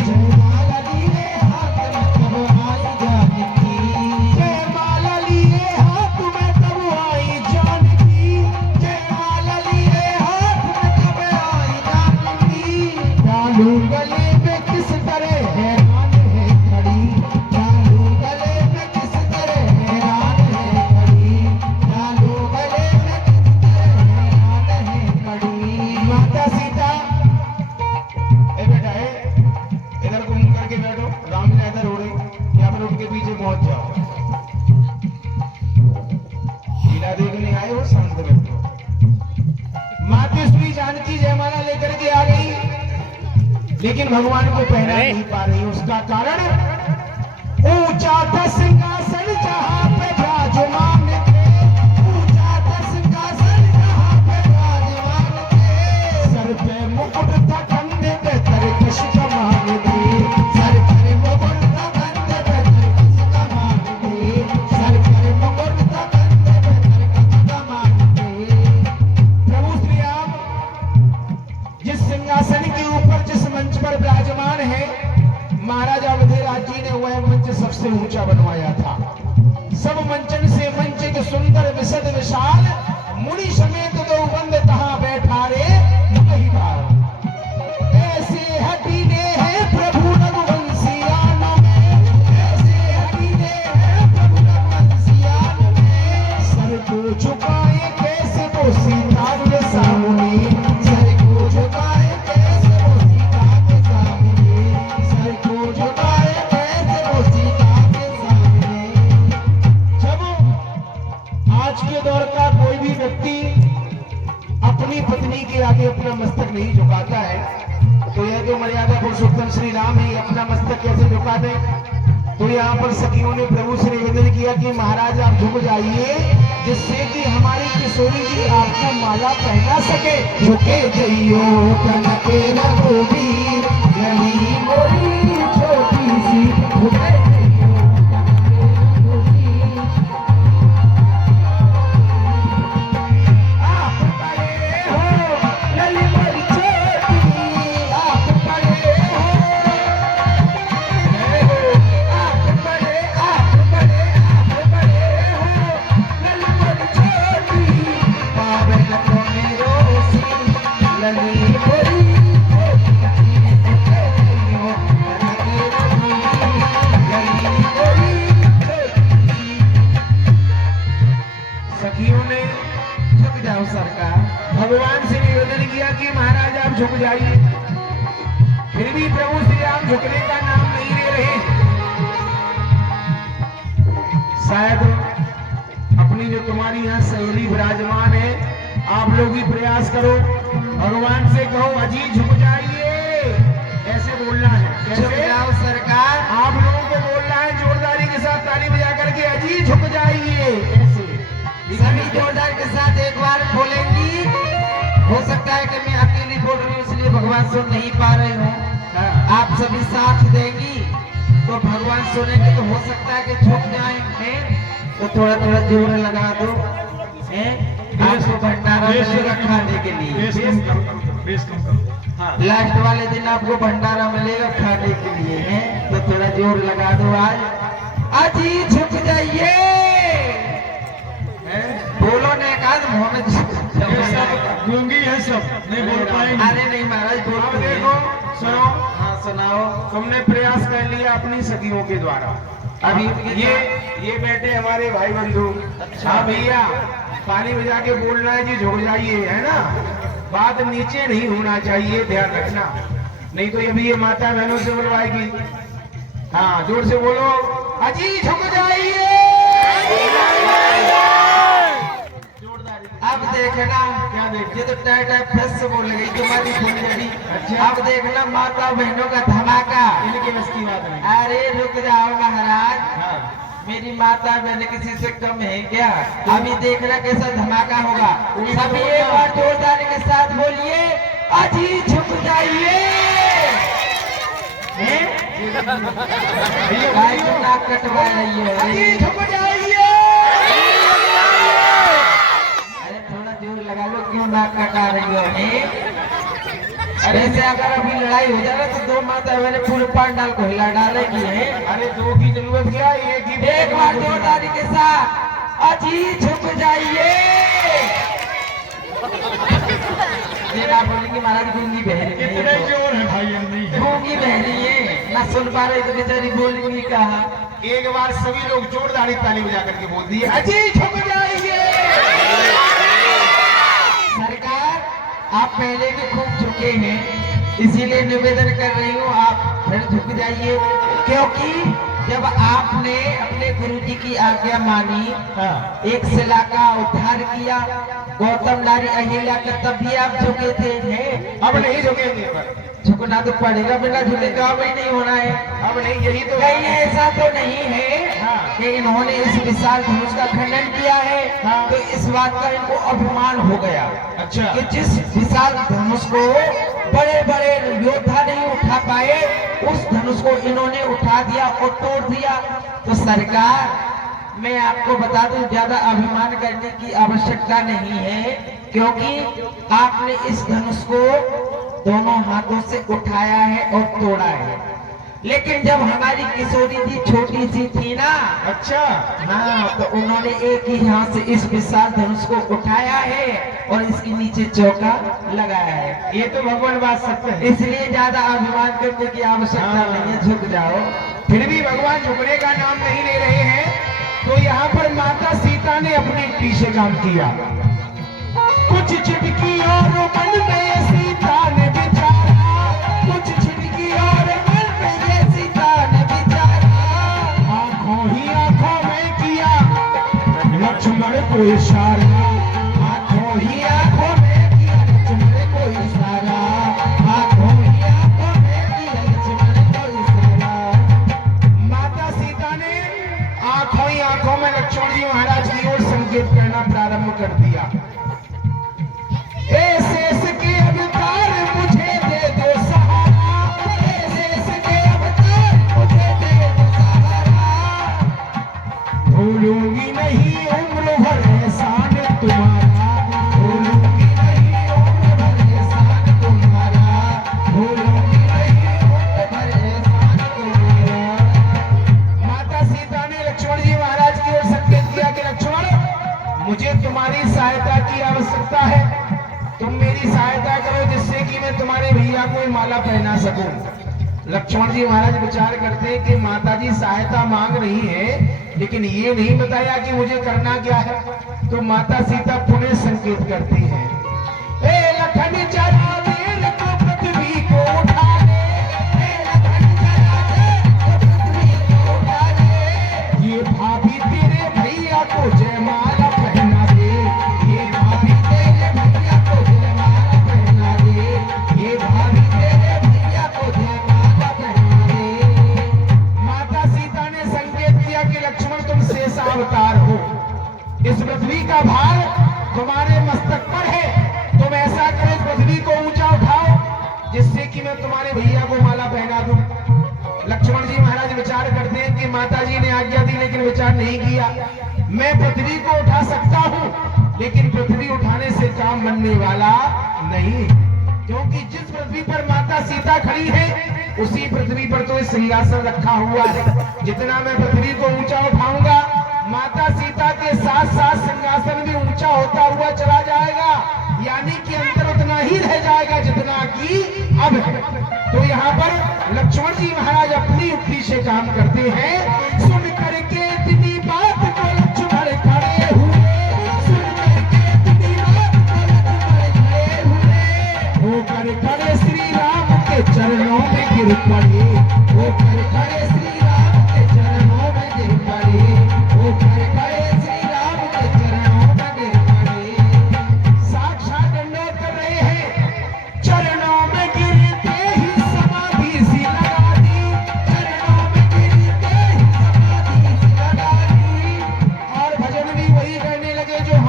जयमाला लिए हाथ में तब आई जानकी, जयमाला लिए हाथ में तब आई जानकी, जयमाला लिए हाथ में तब आई जानकी। डालू गले में किस तरह हैरान है खड़ी, डालू गले में किस तरह हैरान है खड़ी, डालू गले में किस तरह हैरान है खड़ी। माता सीता ए बेटा इधर को मुंह करके बैठो, राम जी इधर उड़े, या फिर उनके पीछे पहुंच जाओ। लीला देखने आए हो, शांत बैठो। माता श्री जानकी जयमाला लेकर के आ गई, लेकिन भगवान को पहना नहीं पा रही। उसका कारण ऊंचा था सिंहासन जहां पे विराजमान थे, ऊंचा था सिंहासन जहां पे विराजमान थे, सर पे मुकुट था कंधे पे तरकश कमान थे, सर पे मुकुट था कंधे पे तरकश कमान थे, सर पे मुकुट था कंधे पे तरकश कमान थे। प्रभु श्री राम जिस सिंहासन के ऊपर जिस मंच पर विराजमान है, महाराजा वधिराज जी ने वह मंच सबसे ऊंचा बनवाया था। सब मंचन से मंच के सुंदर विशद विशाल, मुनि समेत दो बंद तहां बैठा रे मुकही बार। ऐसे हटीने हैं प्रभु रघुवंशियान में, ऐसे हटीने हैं प्रभु रघुवंशियान में, सर को झुकाए कैसे वो सीता के सामने, सर को झुकाए कैसे वो सीता के सामने, सर को झुकाए कैसे वो सीता के सामने। जब आज के दौर का कोई भी व्यक्ति अपनी पत्नी के आगे अपना मस्तक नहीं झुकाता है, तो यह जो मर्यादा पुरुषोत्तम श्री राम ही अपना मस्तक कैसे झुका दे। तो यहाँ पर सखियों ने प्रभु से निवेदन किया कि महाराज आप झुक जाइए, जिससे कि हमारी किशोरी जी आपको माला पहना सके। झुके जइयो कनके रघुवीर, गली मोरी छोटी सी, झुके जइयो कनके रघुवीर। आप बड़े हो गली मोरी छोटी, आप बड़े हो, आप बड़े हो गली मोरी छोटी, पावे लखों में रोसी लली मोरी सखियों ने झुक जाओ सरकार, भगवान से निवेदन किया कि महाराज आप झुक जाइए। फिर भी प्रभु श्री राम झुकने का नाम नहीं ले रहे। शायद अपनी जो तुम्हारी यहाँ सहेली विराजमान है, आप लोग भी प्रयास करो, भगवान से कहो अजी झुक जाइए, ऐसे बोलना है। कैसे जाओ सरकार, आप लोगों को बोलना है जोरदारी के साथ ताली बजा करके अजी झुक जाइए, ऐसे सभी जोरदार के साथ एक बार बोलेंगी। हो सकता है कि मैं अकेली बोल रही हूँ इसलिए भगवान सुन नहीं पा रहे हूँ, आप सभी साथ देंगी तो भगवान सुनेंगे, तो हो सकता है कि झुक जाएंगे। तो थोड़ा थोड़ा जोर लगा दो, आपको भंडारा मिलेगा खाने के लिए। हाँ, लास्ट वाले दिन आपको भंडारा मिलेगा खाने के लिए है, तो थोड़ा जोर लगा दो। आज अजी झुक जाइए, बोलो ने कहा गूंगी है सब, नहीं बोल पाएंगे। अरे नहीं महाराज, बोल देखो, सुनो। हाँ सुनाओ। हमने प्रयास कर लिया अपनी सखियों के द्वारा। अभी ये बैठे हमारे भाई बंधु। हाँ भैया, पानी बजा के बोलना है जी, झुक जाइए, है ना, बात नीचे नहीं होना चाहिए, ध्यान रखना, नहीं तो अभी ये माता बहनों से बुलवाएगी। हाँ जोर से बोलो, अजी झुक जाइए। अब देखना, क्या देख, ये तो टाइट टाइट फिर से बोल गई तुम्हारी फुलझड़ी। अच्छा। अब देखना माता बहनों का धमाका। इनकी बस की बात नहीं। अरे रुक जाओ महाराज, हाँ मेरी माता बहन किसी से कम है क्या? अभी देखना कैसा धमाका होगा। सभी एक बार जोरदार के साथ बोलिए, अजी झुक जाइए। भाई तुम नाक कटवा रही है। अजी झुक जाइए। अरे थोड़ा जोर लगा लो, क्यों नाक कटा रही हो? अरे से अगर अभी लड़ाई हो जाए तो दो माता बहने पूरे पांडाल को हिला डालेगी है। अरे दो की जरूरत क्या है, एक ही। एक बार जोरदारी के साथ, अजी झुक जाइए। देना बोलेंगे महाराज गूंगी बहरी इतने जोर है भाई हम नहीं है। गूंगी बहरी है, ना सुन पा रहे तो बेचारी बोलेंगी कहा। एक बार सभी लोग जोरदारी ताली बजा करके बोल दिए, अजी झुक जाइए। सरकार, आप पहले भी खूब झुके हैं, इसीलिए निवेदन कर रही हूँ आप फिर झुक जाइए, क्योंकि जब आपने अपने गुरुजी की आज्ञा मानी, एक शिला का उद्धार किया, गौतम नारी अहिल्या का, तब भी आप झुके थे। अब नहीं झुकेंगे, पर झुकना तो पड़ेगा, बिना झुके काम ही नहीं होना है। अब नहीं, यही तो कहीं ऐसा तो नहीं है कि इन्होंने इस विशाल धनुष का खंडन किया है, तो इस बात का इनको अभिमान हो गया। अच्छा। कि जिस विशाल धनुष को बड़े बड़े योद्धा नहीं उठा पाए, उस धनुष को इन्होंने उठा दिया और तोड़ दिया। तो सरकार, मैं आपको बता दूं, ज्यादा अभिमान करने की आवश्यकता नहीं है, क्योंकि आपने इस धनुष को दोनों हाथों से उठाया है और तोड़ा है। लेकिन जब हमारी किशोरी जी छोटी सी थी ना, अच्छा, हाँ, तो उन्होंने एक ही हाथ से इस विशाल धनुष को उठाया है और इसके नीचे चौका लगाया है। ये तो भगवान बात सत्य है। इसलिए ज्यादा अभिमान करने की आवश्यकता नहीं है, झुक जाओ। फिर भी भगवान झुकने का नाम नहीं ले रहे हैं, तो यहाँ पर माता सीता ने अपने पीछे काम किया। कुछ छिटकी और मन में सीता ने विचारा, कुछ छिटकी और मन में सीता ने विचारा, आंखों ही आंखों में किया लक्ष्मण को इशारा, आंखों ही आंखों में किया लक्ष्मण को इशारा, आंखों ही आंखों में किया लक्ष्मण को इशारा। माता सीता ने आंखों ही आंखों में लक्ष्मण जी महाराज की ओर संकेत करना प्रारंभ कर दिया। ऐसे के अवतार मुझे दे दो सहारा, ऐसे के अवतार मुझे दे दो सहारा, भूलूंगी नहीं उम्र भर एहसान तुम्हारा, भूलूंगी नहीं उम्र भर एहसान तुम्हारा, भूलूंगी नहीं उम्र भर एहसान तुम्हारा। माता सीता ने लक्ष्मण जी महाराज की ओर संकेत किया कि लक्ष्मण, मुझे तुम्हारी सहायता की आवश्यकता है, तुम मेरी सहायता करो जिससे कि मैं तुम्हारे भैया को माला पहना सकूं। लक्ष्मण जी महाराज विचार करते हैं कि माता जी सहायता मांग रही है, लेकिन ये नहीं बताया कि मुझे करना क्या है। तो माता सीता पुनः संकेत करती है, ए लखन चला दे तो पृथ्वी को उठा ले, ए लखन चला दे तो पृथ्वी को उठा ले, ये भाभी तेरे भैया को जयमाला पहना दे, ये भाभी तेरे भैया को जयमाला पहना दे, ये भाभी तेरे भैया को जयमाला पहना दे। माता सीता ने संकेत किया कि लक्ष्मण तुम शेष अवतार हो, इस पृथ्वी का भार तुम्हारे मस्तक पर है, तुम ऐसा करो इस पृथ्वी को ऊंचा उठाओ जिससे कि मैं तुम्हारे भैया को माला पहना दूं। लक्ष्मण जी महाराज विचार करते हैं कि माता जी ने आज्ञा दी लेकिन विचार नहीं किया। मैं पृथ्वी को उठा सकता हूं, लेकिन पृथ्वी उठाने से काम बनने वाला नहीं, क्योंकि जिस पृथ्वी पर माता सीता खड़ी है उसी पृथ्वी पर तो सिंहासन रखा हुआ है। जितना मैं पृथ्वी को ऊंचा उठाऊंगा, माता सीता के साथ साथ सिंहासन भी ऊंचा होता हुआ चला जाएगा, यानी कि अंतर उतना ही रह जाएगा जितना कि अब है। तो यहाँ पर लक्ष्मण जी महाराज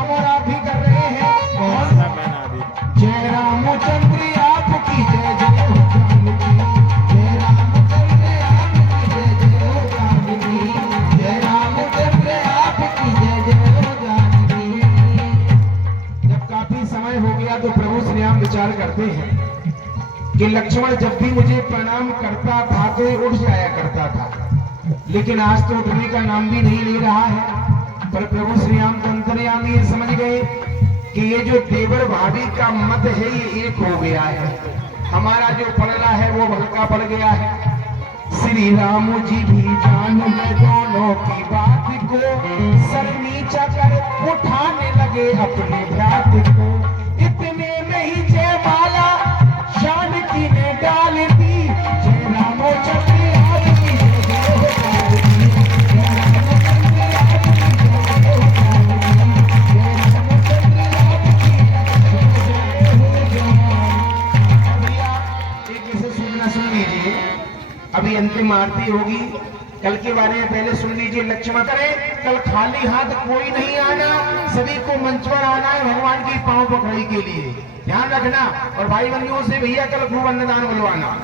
मोरा भी कर रहे हैं। कौन? जय रामचंद्र आपकी जय जय हो जानकी। जय रामचंद्र आपकी जय जय हो जानकी। जय रामचंद्र आपकी जय जय हो जानकी। जब काफी समय हो गया तो प्रभु श्री राम विचार करते हैं कि लक्ष्मण जब भी मुझे प्रणाम करता था तो ये उठ जाया करता था, लेकिन आज तो उठने का नाम भी नहीं ले रहा है। पर प्रभु श्री राम तो अंतर्यामी ये समझ गए कि ये जो देवर भाभी का मत है ये एक हो गया है, हमारा जो पलड़ा है वो हल्का पड़ गया है। श्री राम जी भी जान में दोनों की बात को, सर नीचा कर उठाने लगे अपने भ्रात को। इतने में ही जयमाला जानकी ने डाल दी। जय रामचंद्र आपकी जय जय हो जानकी। जय रामचंद्र आपकी जय जय हो जानकी। जय रामचंद्र आपकी जय जय हो जानकी। भैया एक इसे सुनना सुन लीजिए, अभी अंतिम आरती होगी। कल के बारे में पहले सुन लीजिए। लक्ष्मण करे कल खाली हाथ कोई नहीं आना, सभी को मंच पर आना है भगवान की पांव पकड़ाई के लिए, ध्यान रखना। और भाई बंधुओं से भैया कल खूब अन्नदान बुलवाना।